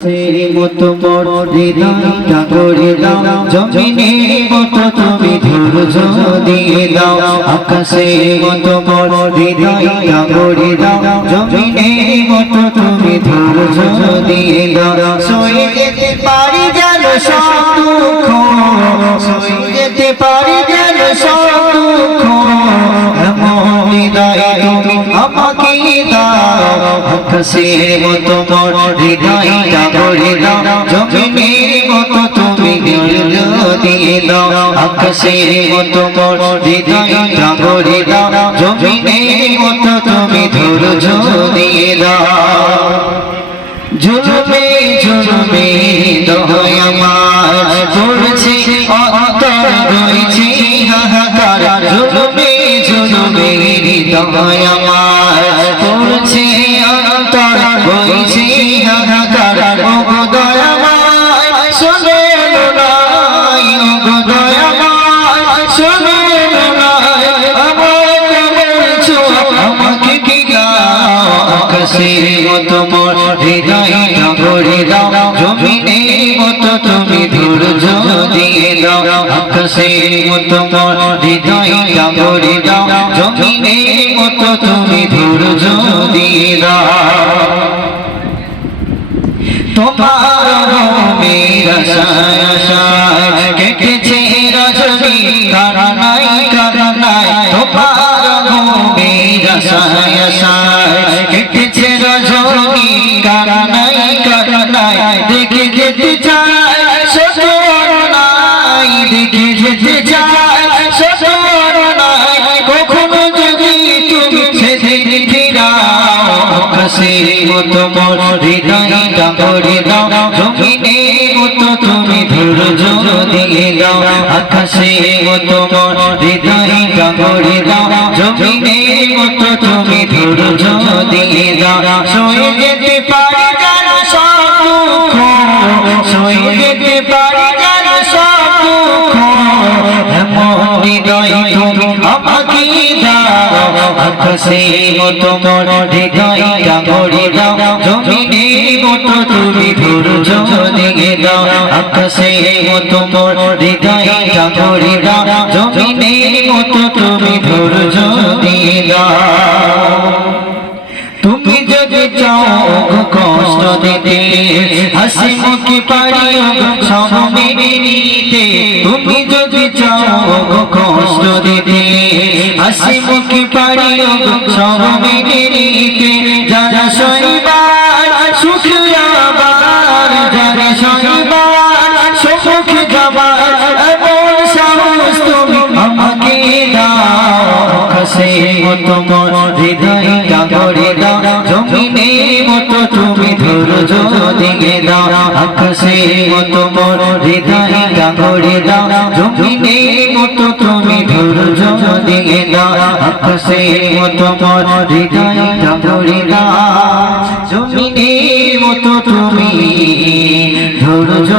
तेरे मत मोर हृदयটা গড়ে দাও জমিনের মতো তুমি ধৈর্য দিয়ে দাও আকাশের মতো মোর হৃদয়টা গড়ে দাও জমিনের মতো তুমি ধৈর্য দিয়ে দাও সয়ে যেতে পারি যেন সব দুঃখ সয়ে যেতে পারি যেন সব দুঃখ এমন হৃদয় তুমি আমাকে দাও আকাশের মতো মোর হৃদয়টা গড়ে দাও জমিনের মতো তুমি ধৈর্য দিয়ে দাও আকাশের মতো মোর হৃদয়টা গড়ে দাও জমিনের মতো তুমি ধৈর্য দিয়ে দাও ঝুমে ঝুমে হৃদয় আমার পড়ছে অন্তর রয়েছে হাহাকার ঝুমে ঝুমে হৃদয় আমার পড়ছে অন্তর রয়েছে হাহাকার ও দয়াময় শোনে নাই ও দয়াময় শোনে নাই আমাকে বলছো আমাকে কি দাও আকাশের মতো মোর হৃদয়টা গড়ে দাও জমিনের মতো তুমি ধৈর্য দিয়ে দাও আকাশের মতো মোর হৃদয়টা গড়ে দাও জমিনের মতো তুমি ধৈর্য দিয়ে দাও তোমার মেরা আশায় কেটেছে রজনী কারণাই তোমার মেরা আশায় কেটেছে রজনী কারণাই দেখে যেতে চাই সজর নাই দেখে যেতে চাই সজর নাই কখনো যদি তুমি সেদিন ফিরাও আকাশের মতো মোর হৃদয়টা গড়ে দাও জমিনের মতো তুমি ধৈর্য দিয়ে দাও আকাশের মতো মোর হৃদয়টা গড়ে দাও জমিনের মতো তুমি ধৈর্য দিয়ে দাও সয়ে যেতে পারি যেন সব দুঃখ সয়ে যেতে পারি যেন সব দুঃখ এমন হৃদয় তুমি আমাকে দাও আকাশের মতো মোর হৃদয়টা গড়ে দাও জমিনের মতো তুমি ধৈর্য দিয়ে দাও আকাশের মতো মোর হৃদয়টা গড়ে দাও জমিনের মতো তুমি ধৈর্য দিয়ে দাও তুমি যদি চাও কষ্ট দিতে হাসি মুখে পারিও সব মেনে নিতে তুমি যদি চাও কষ্ট দিতে হাসি মুখে পারিও সব মেনে নিতে যারা সইবার সুখ আবার যারা সইবার সুখ যাবার এমন সাহস তুমি আমাকে দাও আকাশের মতো মোর হৃদয়টা গড়ে দাও জমিনের মতো তুমি ধৈর্য দিয়ে দাও আকাশের মতো মোর হৃদয়টা গড়ে দাও জমিনের মতো তুমি ধৈর্য দিয়ে দাও আকাশের মতো মোর হৃদয়টা গড়ে দাও জমিনের মতো তুমি ধৈর্য